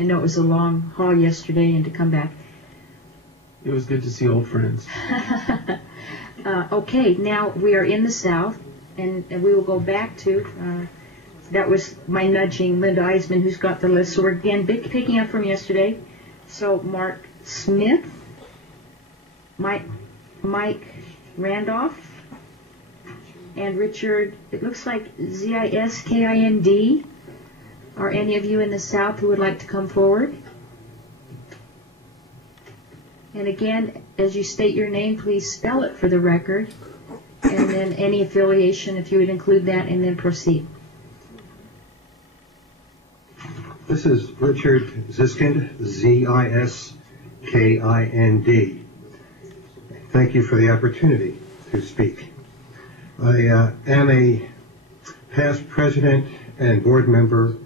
I know it was a long haul yesterday and to come back. It was good to see old friends. Okay, now we are in the South, and we will go back to, that was my nudging, Linda Eisman, who's got the list. So we're again picking up from yesterday. So Mark Smith, Mike Randolph, and Richard, it looks like Ziskind. Are any of you in the South who would like to come forward? And again, as you state your name, please spell it for the record. And then any affiliation, if you would include that, and then proceed. This is Richard Ziskind, Z-I-S-K-I-N-D. Thank you for the opportunity to speak. I am a past president and board member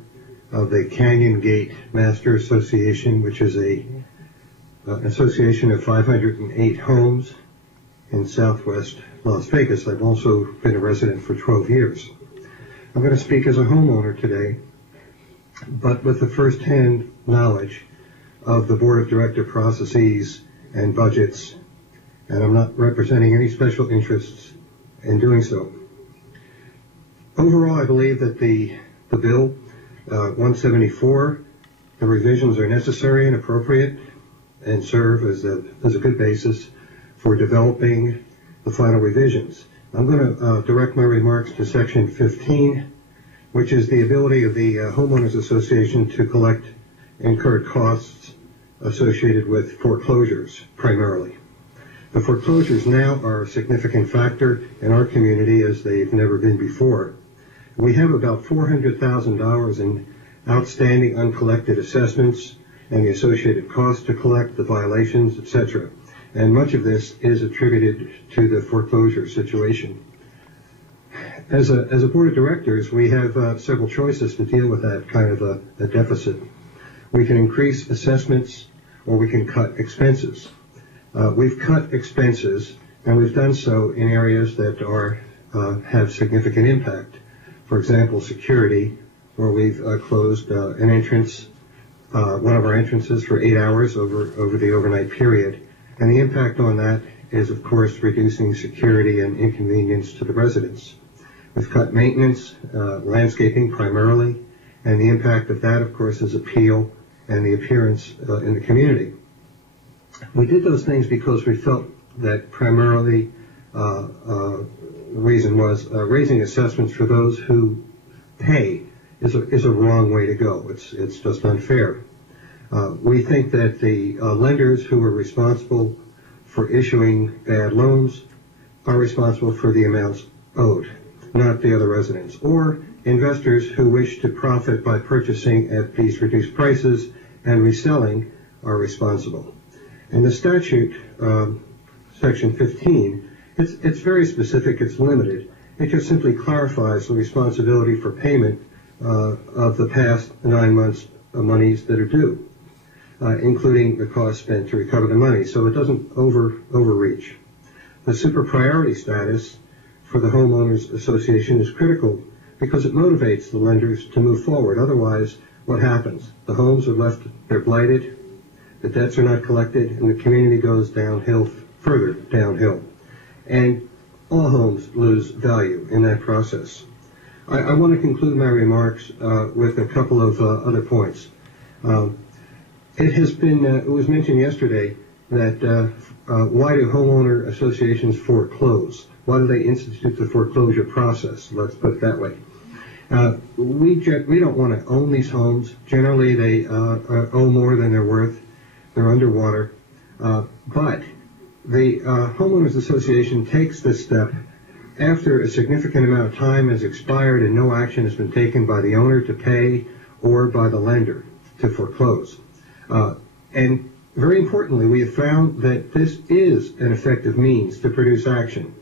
of the Canyon Gate Master Association, which is an association of 508 homes in southwest Las Vegas. I've also been a resident for 12 years. I'm going to speak as a homeowner today, but with the first-hand knowledge of the board of director processes and budgets, and I'm not representing any special interests in doing so. Overall, I believe that the bill 174, the revisions are necessary and appropriate and serve as a good basis for developing the final revisions. I'm going to direct my remarks to Section 15, which is the ability of the Homeowners Association to collect incurred costs associated with foreclosures primarily. The foreclosures now are a significant factor in our community as they've never been before. We have about $400,000 in outstanding uncollected assessments and the associated costs to collect, the violations, etc. And much of this is attributed to the foreclosure situation. As a board of directors, we have several choices to deal with that kind of a deficit. We can increase assessments or we can cut expenses. We've cut expenses, and we've done so in areas that have significant impact. For example, security, where we've closed an entrance, one of our entrances for 8 hours over the overnight period. And the impact on that is, of course, reducing security and inconvenience to the residents. We've cut maintenance, landscaping primarily, and the impact of that, of course, is appeal and the appearance in the community. We did those things because we felt that primarily the reason was raising assessments for those who pay is a wrong way to go. It's just unfair. We think that the lenders who are responsible for issuing bad loans are responsible for the amounts owed, not the other residents, or investors who wish to profit by purchasing at these reduced prices and reselling are responsible. In the statute, Section 15, it's very specific, it's limited. It just simply clarifies the responsibility for payment of the past 9 months' monies that are due, including the cost spent to recover the money, so it doesn't overreach. The super priority status for the Homeowners Association is critical because it motivates the lenders to move forward. Otherwise, what happens? The homes are left, they're blighted, the debts are not collected, and the community goes downhill, further downhill. And all homes lose value in that process. I want to conclude my remarks with a couple of other points. It was mentioned yesterday that why do homeowner associations foreclose? Why do they institute the foreclosure process? Let's put it that way. We don't want to own these homes. Generally, they owe more than they're worth. They're underwater. But the Homeowners Association takes this step after a significant amount of time has expired and no action has been taken by the owner to pay or by the lender to foreclose. And very importantly, we have found that this is an effective means to produce action.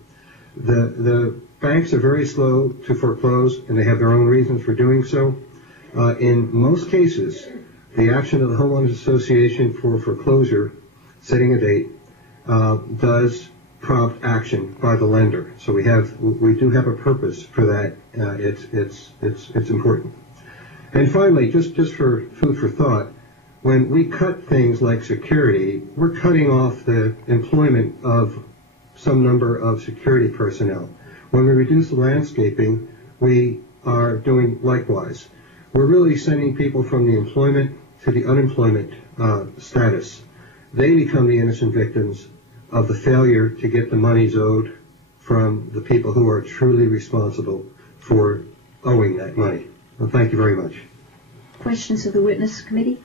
The banks are very slow to foreclose, and they have their own reasons for doing so. In most cases, the action of the Homeowners Association for foreclosure, setting a date, does prompt action by the lender. So we do have a purpose for that. It's important. And finally, just for food for thought, when we cut things like security, we're cutting off the employment of some number of security personnel. When we reduce the landscaping, we are doing likewise. We're really sending people from the employment to the unemployment status. They become the innocent victims of the failure to get the monies owed from the people who are truly responsible for owing that money. Well, thank you very much. Questions of the witness committee?